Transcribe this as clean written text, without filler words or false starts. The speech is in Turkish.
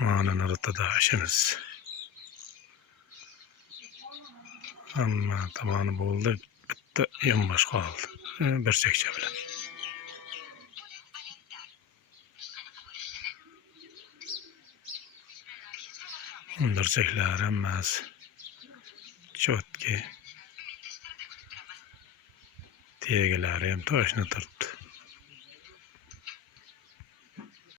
Manan arada da işimiz. Ama tamamı buldu. Bitti. Yem başka aldı. Bir çekçe bile. Underçekler emmez. Çotki. Tiyegeler hem taşını tırttı.